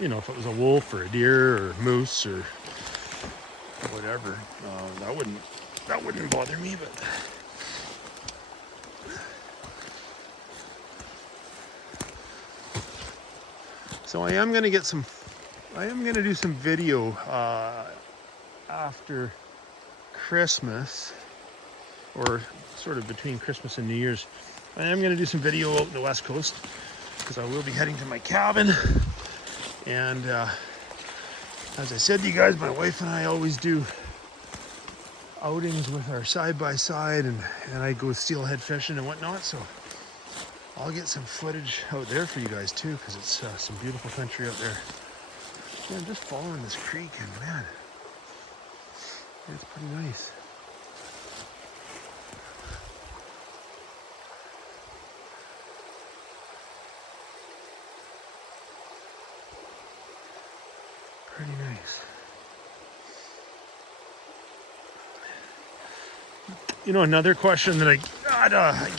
you know, if it was a wolf or a deer or moose or whatever, that wouldn't bother me. But so I am gonna do some video after Christmas, or sort of between Christmas and New Year's. I am gonna do some video out in the West Coast because I will be heading to my cabin. And as I said to you guys, my wife and I always do outings with our side-by-side, and I go steelhead fishing and whatnot, so I'll get some footage out there for you guys too, because it's some beautiful country out there. Yeah, I'm just following this creek, and man, it's pretty nice. Pretty nice. You know, another question that I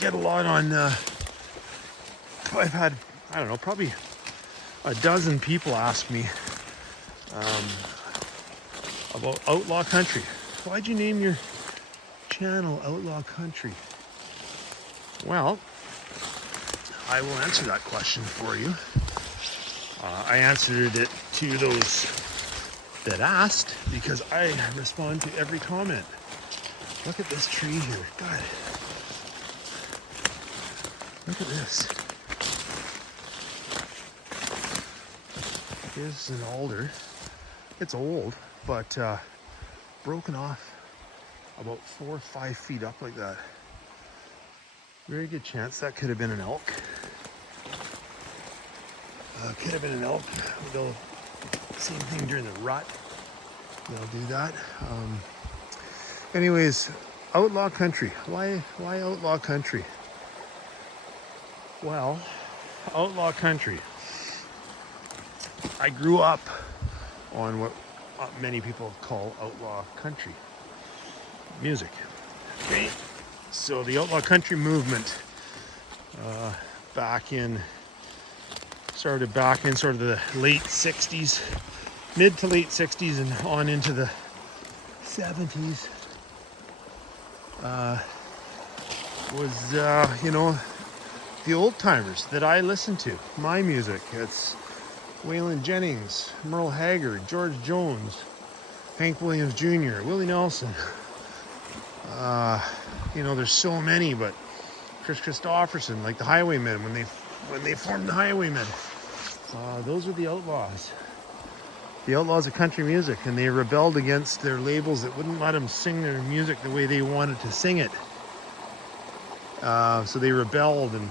get a lot on, I've had, I don't know, probably a dozen people ask me about Outlaw Country. Why'd you name your channel Outlaw Country? Well, I will answer that question for you. I answered it to those that asked because I respond to every comment. Look at this tree here. God. Look at this. This is an alder. It's old, but broken off about 4 or 5 feet up like that. Very good chance that could have been an elk. Could have been an elk. They'll, same thing during the rut. They'll do that. Anyways, Outlaw Country. Why Outlaw Country? Well, Outlaw Country. I grew up on what many people call outlaw country music. Okay, so the outlaw country movement started back in sort of the late 60s, mid to late 60s, and on into the 70s. Was you know, the old timers that I listened to, my music. It's Waylon Jennings, Merle Haggard, George Jones, Hank Williams Jr., Willie Nelson. You know, there's so many, but Chris Christopherson, like the Highwaymen, when they formed the Highwaymen. Those are the Outlaws. The Outlaws of country music, and they rebelled against their labels that wouldn't let them sing their music the way they wanted to sing it. So they rebelled and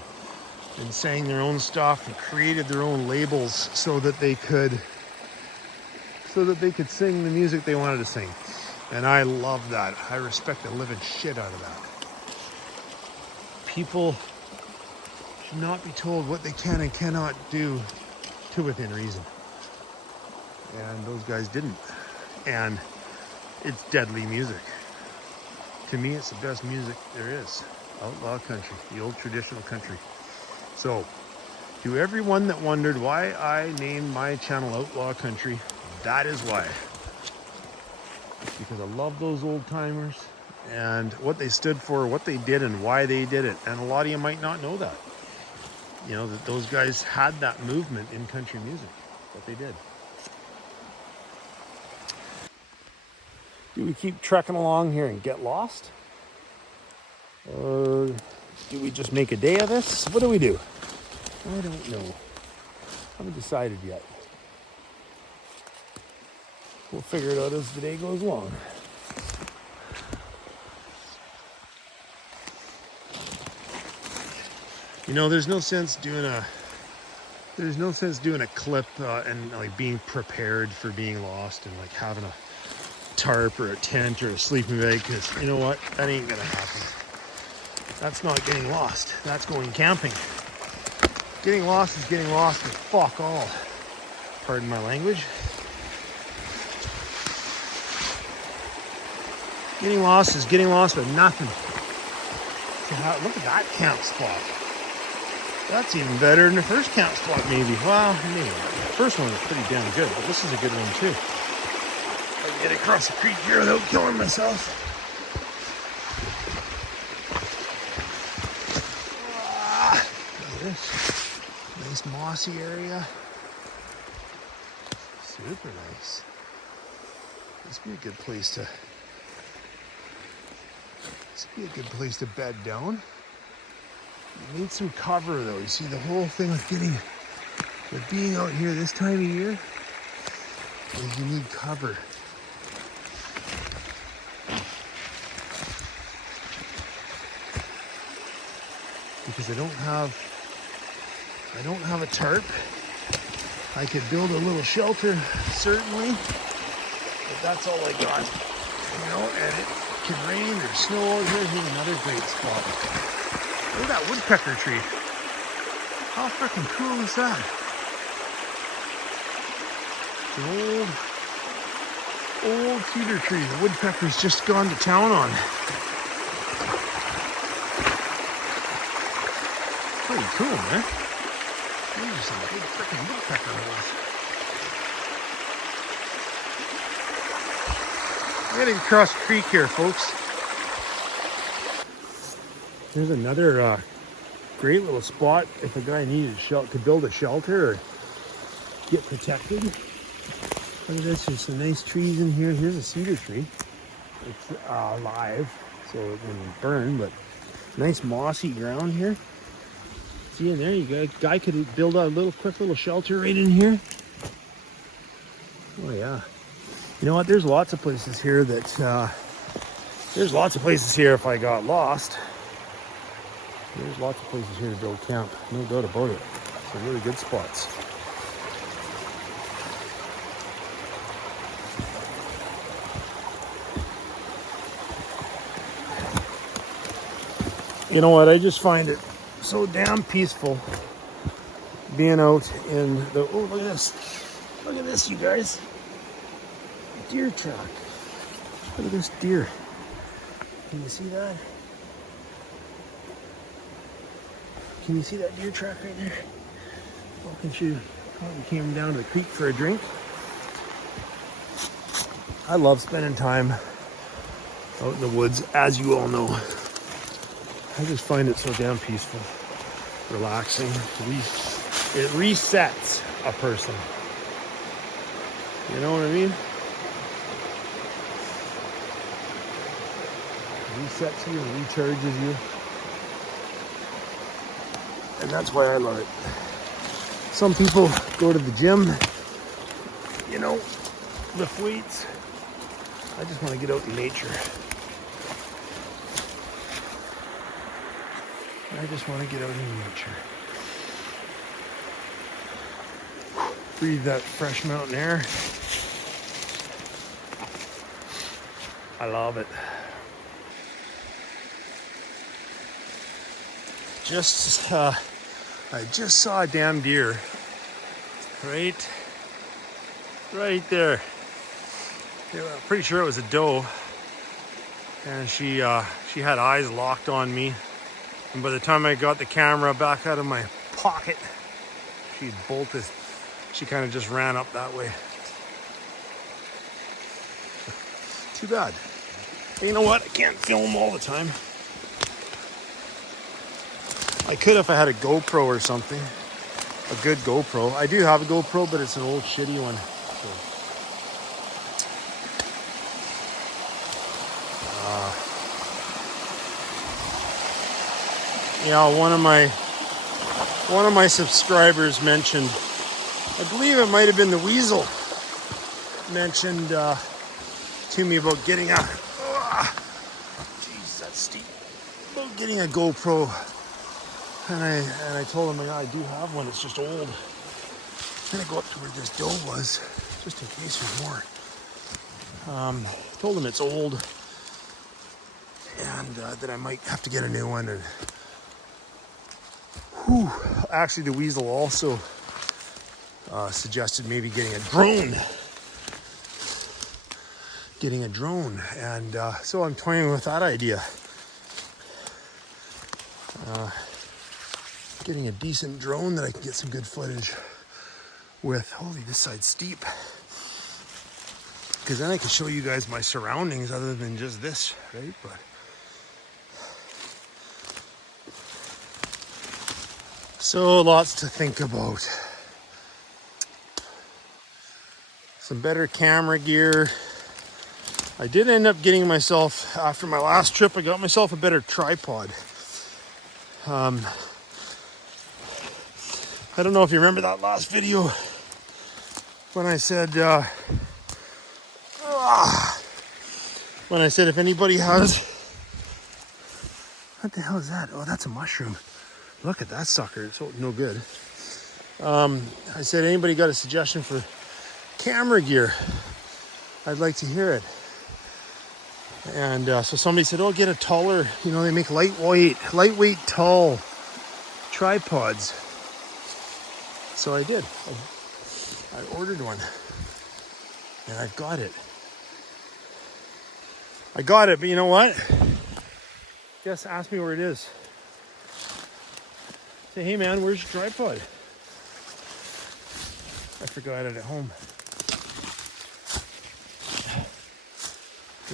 sang their own stuff and created their own labels so that they could sing the music they wanted to sing. And I love that. I respect the living shit out of that. People should not be told what they can and cannot do to within reason. And those guys didn't. And it's deadly music. To me, it's the best music there is. Outlaw country, the old traditional country. So, to everyone that wondered why I named my channel Outlaw Country, that is why. Because I love those old timers and what they stood for, what they did, and why they did it. And a lot of you might not know that. You know, that those guys had that movement in country music, what they did. Do we keep trekking along here and get lost? Or do we just make a day of this? What do we do? I don't know. Haven't decided yet. We'll figure it out as the day goes along. You know, there's no sense doing a clip and like being prepared for being lost and like having a tarp or a tent or a sleeping bag, because you know what? That ain't gonna happen. That's not getting lost. That's going camping. Getting lost is getting lost with fuck all. Pardon my language. Getting lost is getting lost with nothing. Look at that camp spot. That's even better than the first camp spot, maybe. Well, maybe. The first one was pretty damn good, but this is a good one too. I can get across the creek here without killing myself. Look at this. Nice mossy area. Super nice. This would be a good place to. This would be a good place to bed down. You need some cover though. You see the whole thing with being out here this time of year is you need cover. Because I don't have a tarp. I could build a little shelter, certainly, but that's all I got. You know, and it can rain or snow out here. Here's another great spot. Look at that woodpecker tree. How freaking cool is that? It's an old cedar tree the woodpecker's just gone to town on. Pretty cool, man. These are some big freaking woodpecker holes. I'm getting across the creek here, folks. There's another great little spot if a guy needed to build a shelter or get protected. Look at this, there's some nice trees in here. Here's a cedar tree. It's alive, so it wouldn't burn, but nice mossy ground here. See in there, a guy could build a quick little shelter right in here. Oh yeah. You know what, there's lots of places here that, there's lots of places here if I got lost. There's lots of places here to build camp, no doubt about it. Some really good spots. You know what, I just find it so damn peaceful being out in the, oh look at this you guys, deer track. Look at this deer, can you see that? Can you see that deer track right there? We came down to the creek for a drink. I love spending time out in the woods, as you all know. I just find it so damn peaceful, relaxing. It resets a person. You know what I mean? It resets you and recharges you. And that's why I love it. Some people go to the gym, you know, lift weights. I just want to get out in nature. I just want to get out in nature. Breathe that fresh mountain air. I love it. I just saw a damn deer right there. I'm pretty sure it was a doe, and she had eyes locked on me. And by the time I got the camera back out of my pocket, she bolted. She kind of just ran up that way. Too bad. But you know what? I can't film all the time. I could if I had a GoPro or something. A good GoPro. I do have a GoPro, but it's an old shitty one. Yeah, one of my subscribers mentioned, I believe it might have been the Weasel, mentioned to me about getting a, jeez, that's steep, about getting a GoPro, and I told him, yeah, I do have one, it's just old. I'm gonna go up to where this doe was, just in case there's more. Told him it's old, and that I might have to get a new one. And actually, the Weasel also suggested maybe getting a drone. And so I'm toying with that idea. getting a decent drone that I can get some good footage with. Holy, this side's steep. Because then I can show you guys my surroundings other than just this, right? But so lots to think about. Some better camera gear. I did end up getting myself, after my last trip, I got myself a better tripod. I don't know if you remember that last video when I said, if anybody has, what the hell is that? Oh, that's a mushroom. Look at that sucker, it's no good. I said, anybody got a suggestion for camera gear? I'd like to hear it. And so somebody said, oh, get a taller, they make lightweight, tall tripods. So I did. I ordered one. And I've got it. But you know what? Just ask me where it is. Say, hey man, where's your tripod? I forgot it at home.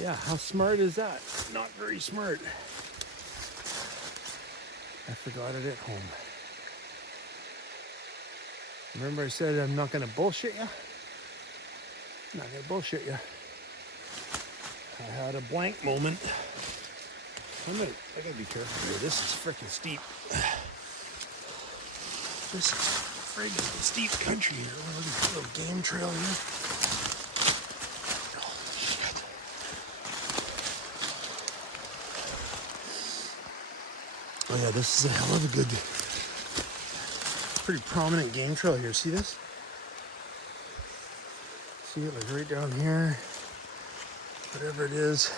Yeah, how smart is that? Not very smart. I forgot it at home. Remember I said I'm not gonna bullshit you? I'm not gonna bullshit you. I had a blank moment. I gotta be careful here. This is freaking steep. This is friggin' steep country here. Oh, look at this little game trail here. Holy shit. Oh yeah, this is a hell of a good, pretty prominent game trail here. See this? See it like right down here. Whatever it is,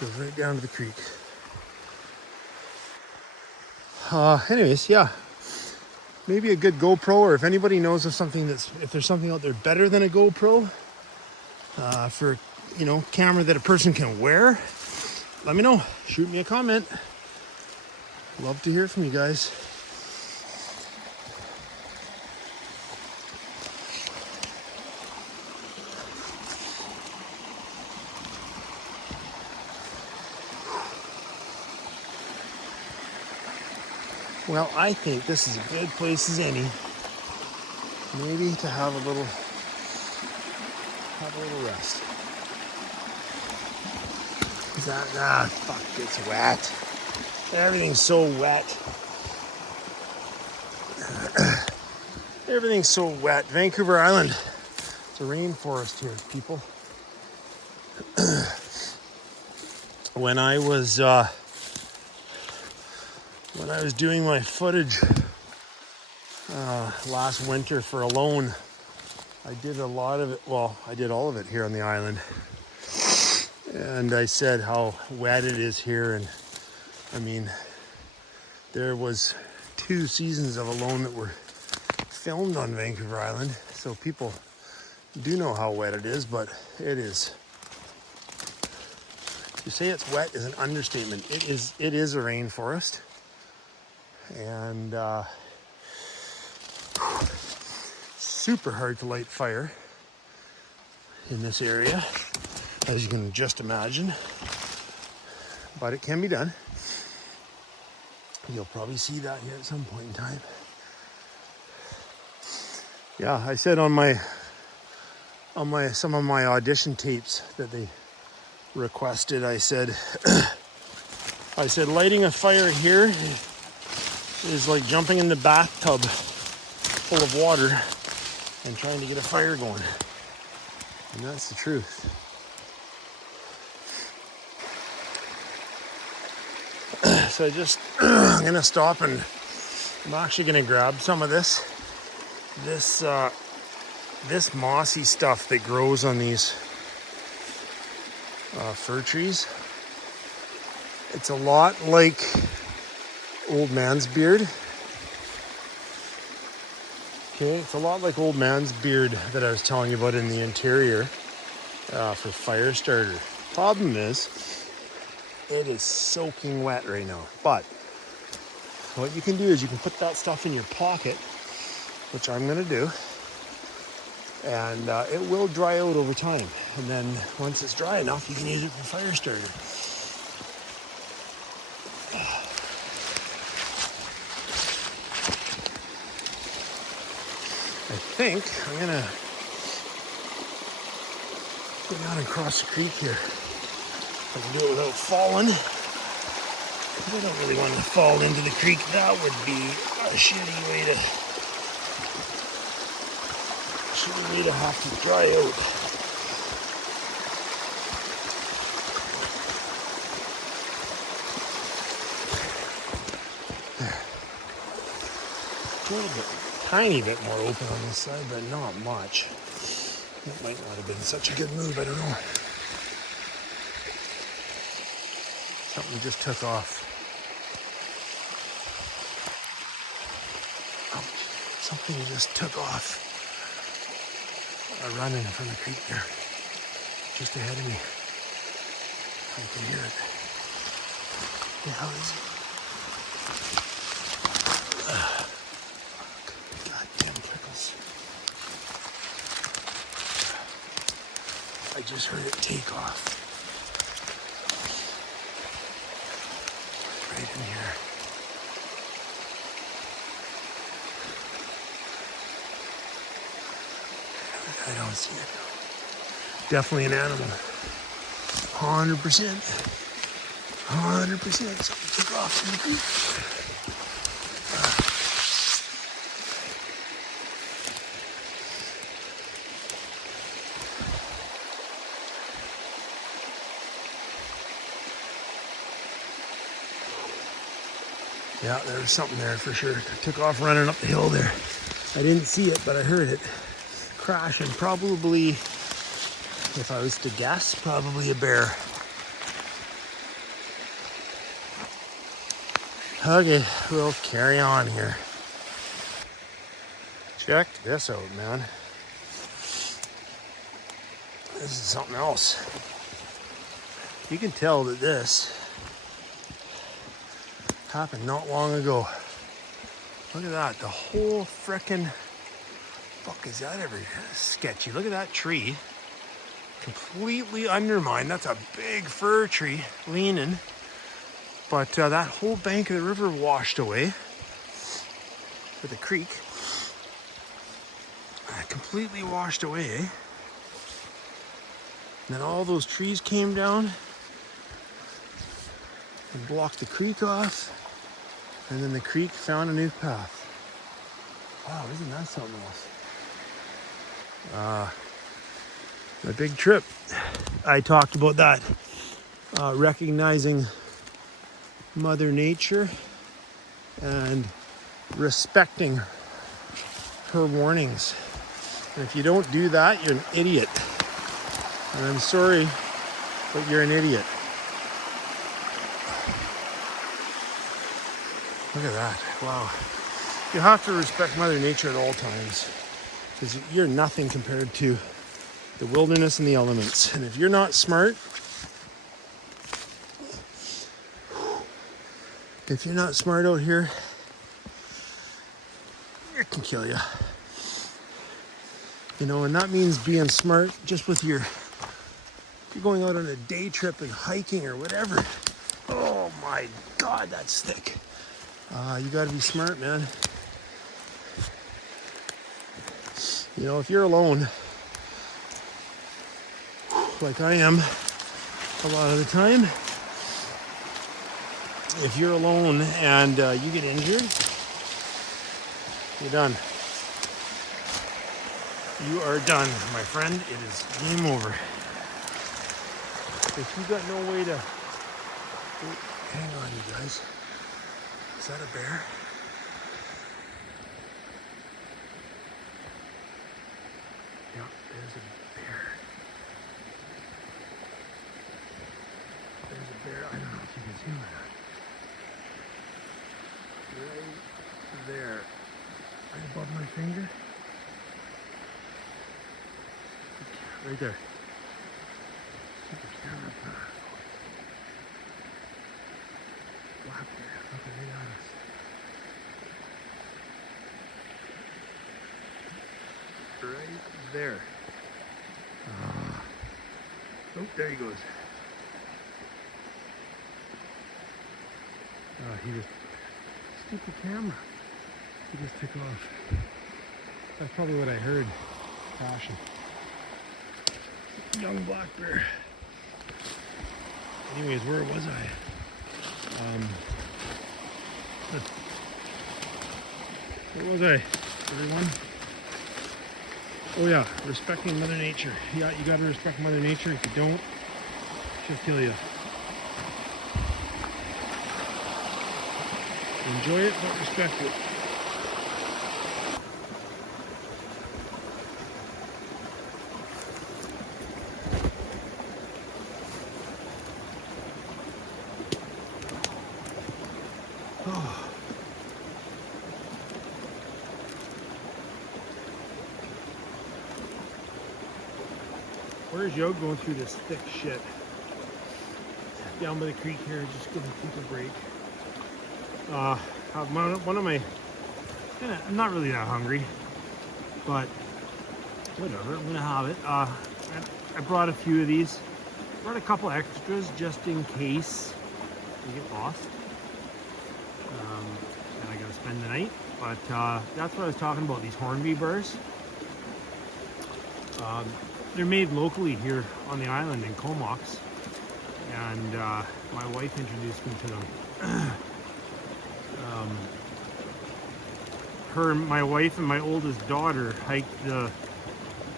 goes right down to the creek. Anyways, yeah. Maybe a good GoPro, or if anybody knows of something if there's something out there better than a GoPro, for, camera that a person can wear, let me know. Shoot me a comment. Love to hear from you guys. Well, I think this is a good place as any. Maybe to have a little rest. Is that, fuck, it's wet. Everything's so wet. Everything's so wet. Vancouver Island. It's a rainforest here, people. When I was doing my footage last winter for Alone, I did a lot of it. Well, I did all of it here on the island, and I said how wet it is here. And I mean, there was 2 seasons of Alone that were filmed on Vancouver Island, so people do know how wet it is. But it is. To say it's wet is an understatement. It is a rainforest. And super hard to light fire in this area, as you can just imagine. But it can be done. You'll probably see that here at some point in time. Yeah, I said on some of my audition tapes that they requested, I said lighting a fire here is like jumping in the bathtub full of water and trying to get a fire going. And that's the truth. So I'm gonna stop, and I'm actually gonna grab some of this mossy stuff that grows on these fir trees. It's a lot like old man's beard. Okay, it's a lot like old man's beard that I was telling you about in the interior for fire starter. Problem is, it is soaking wet right now. But what you can do is you can put that stuff in your pocket, which I'm going to do, and it will dry out over time. And then once it's dry enough, you can use it for fire starter. I think I'm going to go down and cross the creek here. If I can do it without falling. I don't really want to fall into the creek. That would be a shitty way to have to dry out. There. A little bit, tiny bit more open on this side, but not much. That might not have been such a good move, I don't know. Something just took off. Something just took off. Running from the creek there. Just ahead of me. I can hear it. What the hell is it? Goddamn prickles. I just heard it take off. Right in here. I don't see it. Definitely an animal. 100%. 100%. Something took off from the creek. Yeah, there was something there for sure. It took off running up the hill there. I didn't see it, but I heard it crashing. Probably, if I was to guess, probably a bear. Okay, we'll carry on here. Check this out, man. This is something else. You can tell that this happened not long ago. Look at that. The whole frickin' fuck is that ever sketchy? Look at that tree. Completely undermined. That's a big fir tree leaning. But that whole bank of the river washed away with the creek. Completely washed away, eh? And then all those trees came down and blocked the creek off. And then the creek found a new path. Wow, isn't that something else? My big trip. I talked about that. Recognizing Mother Nature and respecting her warnings. And if you don't do that, you're an idiot. And I'm sorry, but you're an idiot. Look at that. Wow. You have to respect Mother Nature at all times, because you're nothing compared to the wilderness and the elements. And if you're not smart, out here, it can kill you. You know, and that means being smart just with if you're going out on a day trip and hiking or whatever. Oh my God, that's thick. You gotta be smart, man. You know, if you're alone, like I am a lot of the time, if you're alone and you get injured, you're done. You are done, my friend. It is game over. If you got no way to... Oh, hang on, you guys. Is that a bear? Yeah, there's a bear. There's a bear. I don't know if you can see him or not. Right there. Right above my finger. Right there. Keep the camera back. Black bear looking right at us. right there. Oh, there he goes. He just, stupid camera. He just took off. That's probably what I heard crashing. Young black bear. Anyways, where was I? Where was I, everyone? Oh yeah, respecting Mother Nature. Yeah, you gotta respect Mother Nature. If you don't, she'll kill you. Enjoy it, but respect it. Oh. Where's Yo going through this thick shit? Down by the creek here, just gonna take a break. One of my, I'm not really that hungry, but whatever, I'm gonna have it. I brought a few of these. Brought a couple extras just in case we get lost. And I gotta spend the night. But that's what I was talking about, these Hornby bars. They're made locally here on the island in Comox. And my wife introduced me to them. My wife and my oldest daughter hiked the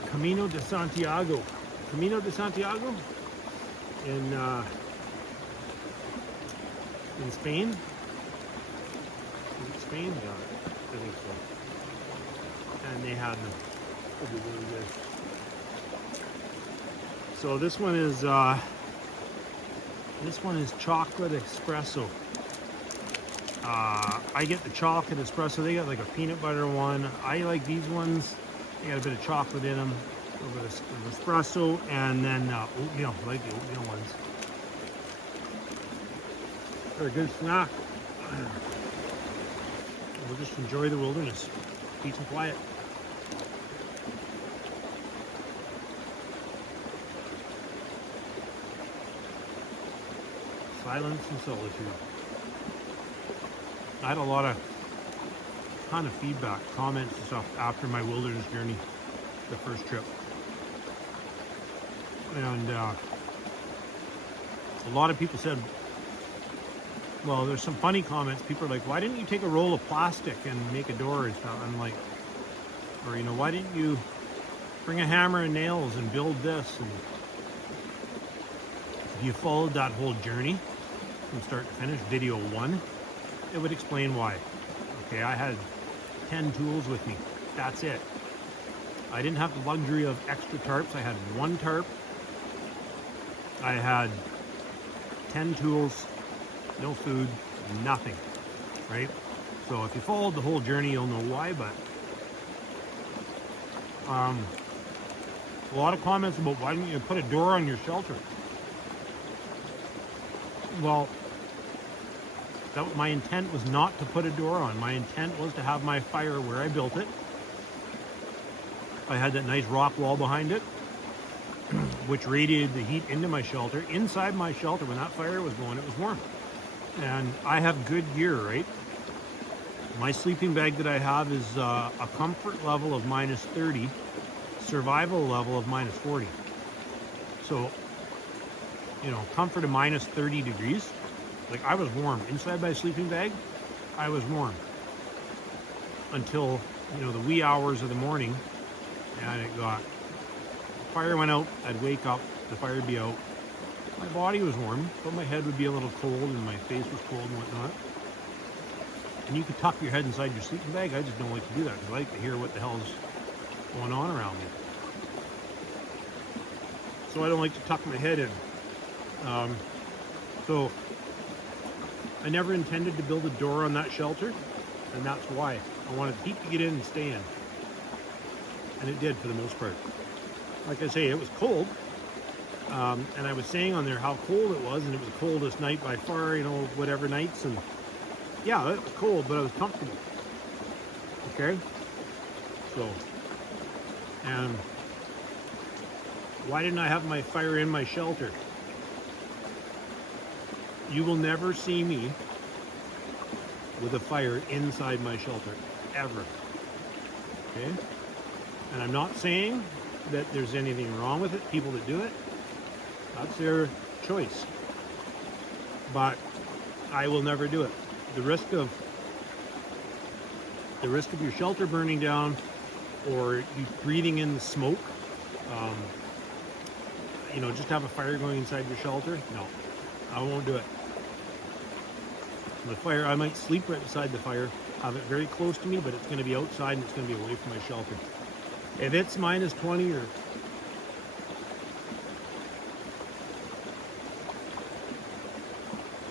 Camino de Santiago. Camino de Santiago in Spain. Is it Spain? Yeah, I think so. And they had them. It'll be really good. So this one is chocolate espresso. I get the chocolate espresso. They got like a peanut butter one. I like these ones. They got a bit of chocolate in them, a little bit of espresso, and then oatmeal. I like the oatmeal ones. They're a good snack. We'll just enjoy the wilderness. Peace and quiet. Silence and solitude. I had a lot of ton of feedback, comments and stuff after my wilderness journey, the first trip. And a lot of people said, well, there's some funny comments. People are like, why didn't you take a roll of plastic and make a door and stuff? I'm like, or, why didn't you bring a hammer and nails and build this? And if you followed that whole journey from start to finish, video 1, it would explain why. Okay, I had 10 tools with me. That's it. I didn't have the luxury of extra tarps. I had one tarp. I had 10 tools, no food, nothing, right? So if you followed the whole journey, you'll know why, but a lot of comments about why didn't you put a door on your shelter? Well, my intent was not to put a door on. My intent was to have my fire where I built it. I had that nice rock wall behind it, which radiated the heat into my shelter. Inside my shelter, when that fire was going, it was warm. And I have good gear, right? My sleeping bag that I have is a comfort level of -30, survival level of -40. So, comfort of -30 degrees. Like, I was warm. Inside my sleeping bag, I was warm. Until, the wee hours of the morning. And fire went out, I'd wake up, the fire would be out. My body was warm, but my head would be a little cold and my face was cold and whatnot. And you could tuck your head inside your sleeping bag. I just don't like to do that because I like to hear what the hell's going on around me. So I don't like to tuck my head in. So I never intended to build a door on that shelter, and that's why. I wanted heat to get in and stay in. And it did for the most part. Like I say, it was cold. And I was saying on there how cold it was, and it was the coldest night by far, whatever nights. And yeah, it was cold, but I was comfortable. Okay? So And why didn't I have my fire in my shelter? You will never see me with a fire inside my shelter, ever. Okay? And I'm not saying that there's anything wrong with it. People that do it, that's their choice. But I will never do it. The risk of your shelter burning down, or you breathing in the smoke, just have a fire going inside your shelter. No, I won't do it. The fire, I might sleep right beside the fire, have it very close to me, but it's going to be outside and it's going to be away from my shelter. If it's minus 20 or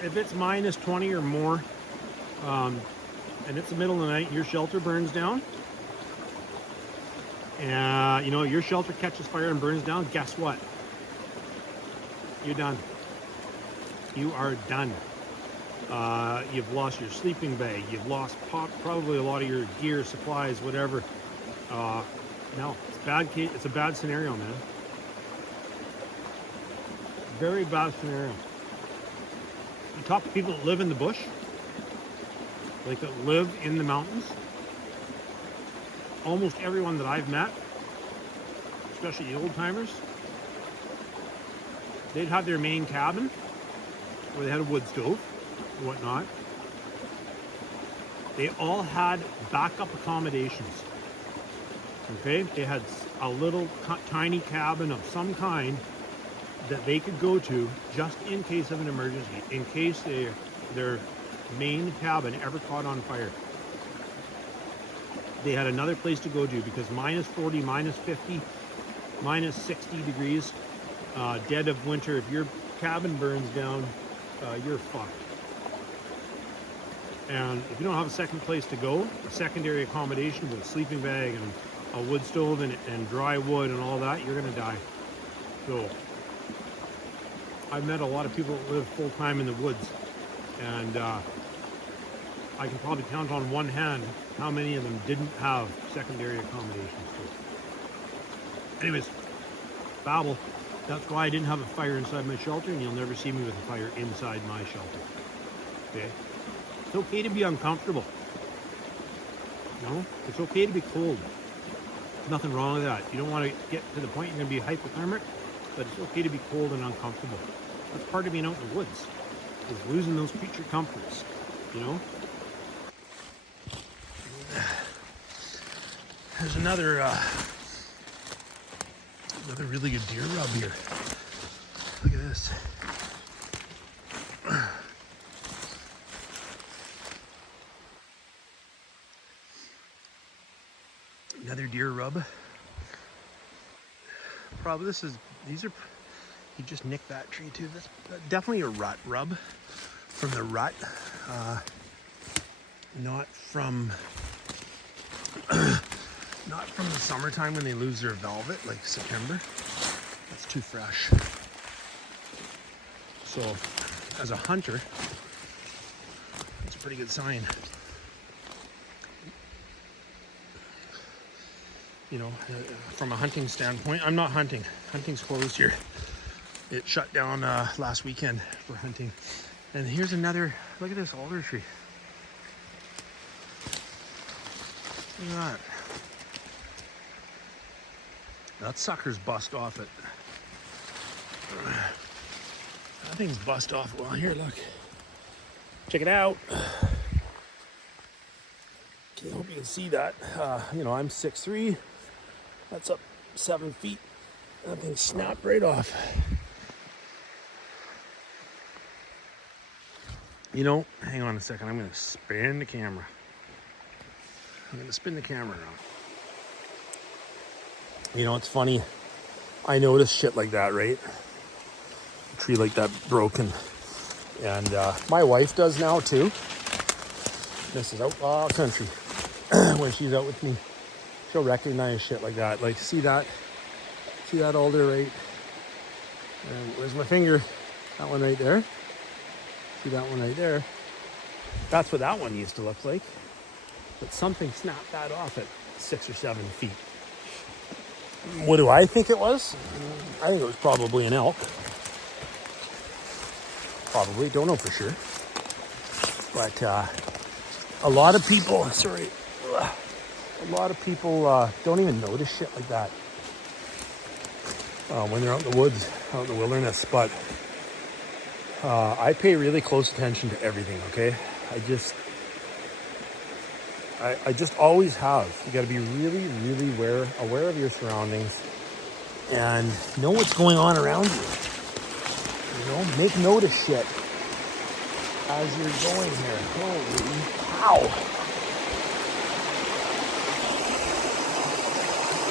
if it's minus 20 or more, and it's the middle of the night, your shelter burns down, and your shelter catches fire and burns down, guess what? You're done. You are done. You've lost your sleeping bag. You've lost probably a lot of your gear, supplies, whatever. No, it's bad. It's a bad scenario, man. Very bad scenario. You talk to people that live in the bush, like that live in the mountains. Almost everyone that I've met, especially the old timers, they'd have their main cabin where they had a wood stove and whatnot. They all had backup accommodations. Okay, they had a little tiny cabin of some kind that they could go to just in case of an emergency, in case their main cabin ever caught on fire. They had another place to go to, because minus 40, minus 50, minus 60 degrees, dead of winter, if your cabin burns down, you're fucked. And if you don't have a second place to go, a secondary accommodation with a sleeping bag and a wood stove and dry wood and all that, you're gonna die. So I've met a lot of people that live full-time in the woods, and I can probably count on one hand how many of them didn't have secondary accommodations. So anyways, babble. That's why I didn't have a fire inside my shelter, and you'll never see me with a fire inside my shelter. Okay? It's okay to be uncomfortable. It's okay to be cold. There's nothing wrong with that. You don't want to get to the point you're going to be hypothermic, but it's okay to be cold and uncomfortable. That's part of being out in the woods, is losing those creature comforts, There's another really good deer rub here. Look at this. Another deer rub. Probably these are, you just nicked that tree too. This definitely a rut rub from the rut, not from the summertime when they lose their velvet, like September. That's too fresh. So as a hunter, that's a pretty good sign. From a hunting standpoint, I'm not hunting. Hunting's closed here. It shut down last weekend for hunting. And here's another, look at this alder tree. Look at that. That sucker's bust off it. That thing's bust off. Well, here, look. Check it out. Okay, I hope you can see that. I'm 6'3". That's up 7 feet. That thing snapped right off. Hang on a second. I'm going to spin the camera. Around. It's funny. I notice shit like that, right? A tree like that broken. And my wife does now too. This is outlaw country. When she's out with me, she'll recognize shit like that. Like, see that alder right? And where's my finger? That one right there. See that one right there? That's what that one used to look like. But something snapped that off at 6 or 7 feet. What do I think it was? I think it was probably an elk. Probably, don't know for sure. But a lot of people, don't even notice shit like that when they're out in the woods, out in the wilderness. But I pay really close attention to everything, okay? I just always have. You got to be really, really aware of your surroundings and know what's going on around you. You know, make note of shit as you're going here. Holy cow.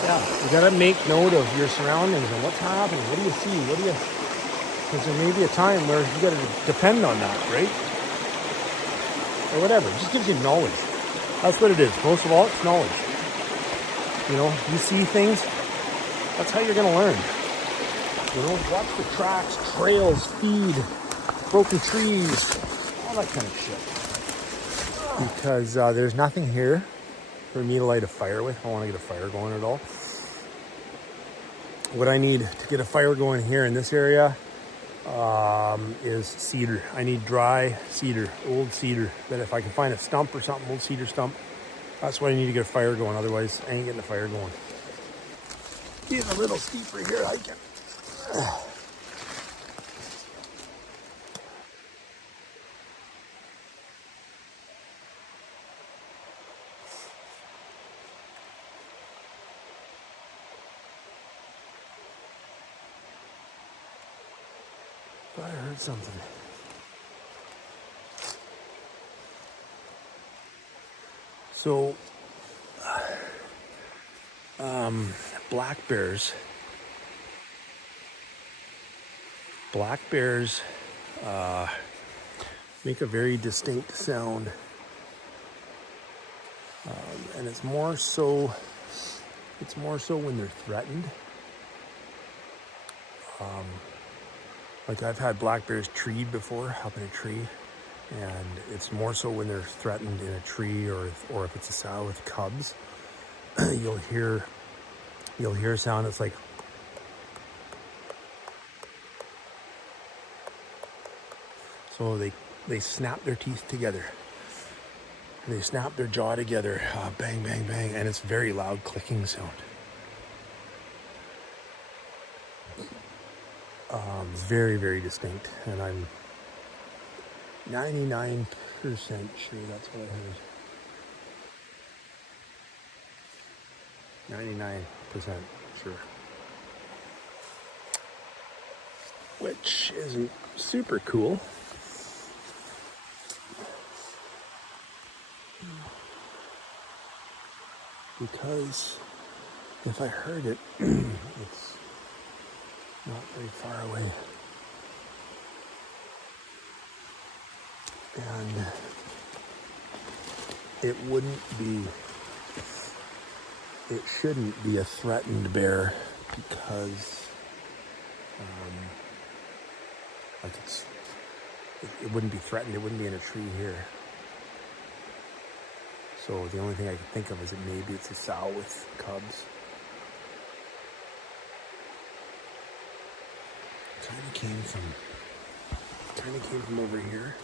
Yeah, you got to make note of your surroundings and what's happening. What do you see? Because there may be a time where you got to depend on that, right? Or whatever. It just gives you knowledge. That's what it is. Most of all, it's knowledge. You know, you see things, that's how you're going to learn. You know, watch the tracks, trails, feed, broken trees, all that kind of shit. Because there's nothing here for me to light a fire with. I don't want to get a fire going at all. What I need to get a fire going here in this area is cedar. I need dry cedar, old cedar. That if I can find a stump or something, old cedar stump, that's what I need to get a fire going. Otherwise, I ain't getting a fire going. Getting a little steeper here, I can. I heard something. So, black bears make a very distinct sound, and it's more so when they're threatened. Like I've had black bears treed before, up in a tree, and it's more so when they're threatened in a tree, or if it's a sow with cubs. you'll hear a sound that's like, so they snap their teeth together, they snap their jaw together, bang bang bang, and it's very loud clicking sound. It's very, very distinct, and I'm 99% sure that's what I heard. 99% sure. Which isn't super cool. Because if I heard it, it's not very far away. And it shouldn't be a threatened bear, because it wouldn't be threatened, it wouldn't be in a tree here. So the only thing I can think of is that maybe it's a sow with cubs. Kind of came from over here.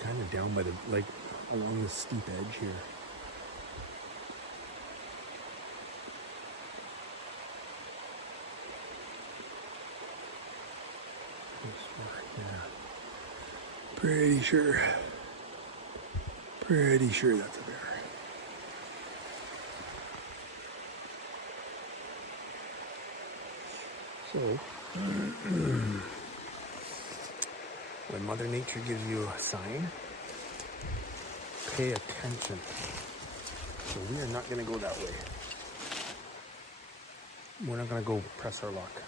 Kind of down by along the steep edge here. Yeah. Pretty sure that's a bear. So, when Mother Nature gives you a sign, pay attention. So we are not going to go that way. We're not going to go press our luck.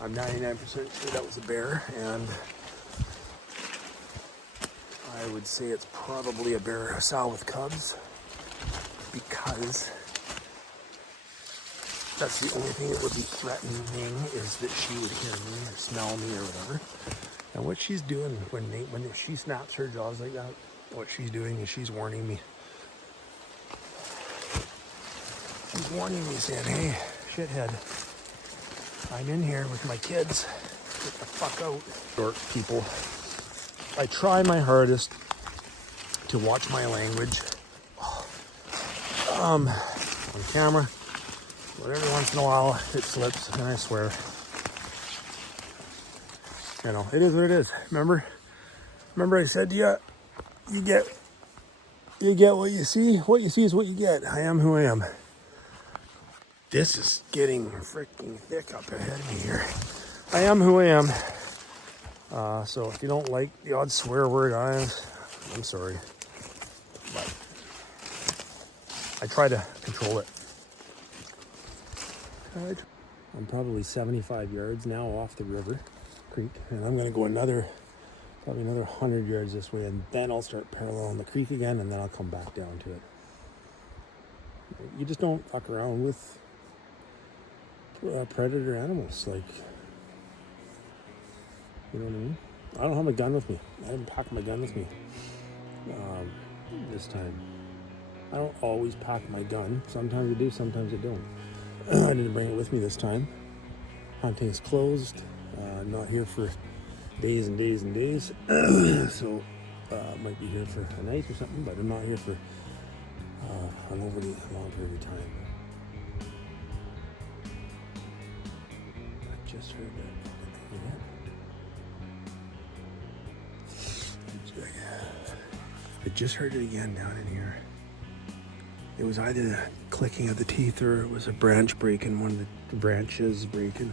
I'm 99% sure that was a bear, and I would say it's probably a sow with cubs, because that's the only thing that would be threatening, is that she would hear me or smell me or whatever. And what she's doing when she snaps her jaws like that, what she's doing is she's warning me. He's warning me, saying, hey, shithead, I'm in here with my kids. Get the fuck out. Short people. I try my hardest to watch my language on camera, but every once in a while it slips, and I swear. You know, it is what it is. Remember I said to you, you get what you see. What you see is what you get. I am who I am. This is getting freaking thick up ahead of me here. I am who I am. So if you don't like the odd swear word, I'm sorry. But I try to control it. I'm probably 75 yards now off the river creek, and I'm going to go probably another 100 yards this way, and then I'll start paralleling the creek again, and then I'll come back down to it. You just don't fuck around with predator animals, like, you know what I mean? I don't have a gun with me. I haven't packed my gun with me this time. I don't always pack my gun. Sometimes I do, sometimes I don't. I didn't bring it with me this time. Hunting's closed. I'm not here for days and days and days. So I might be here for a night or something, but I'm not here for an overly long period of time. I just heard that again. I just heard it again down in here. It was either the clicking of the teeth or it was a branch breaking, one of the branches breaking.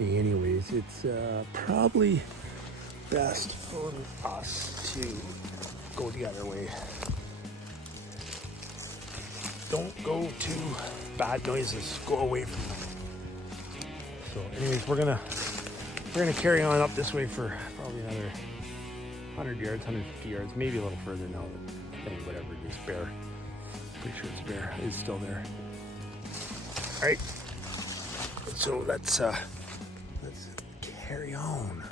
Anyways, it's probably best for us to go the other way. Don't go to bad noises. Go away from them. So anyways, we're gonna carry on up this way for probably another 100 yards, 150 yards, maybe a little further now. I think whatever it is, bear. Pretty sure it's bear. It's still there. All right. So let's carry on.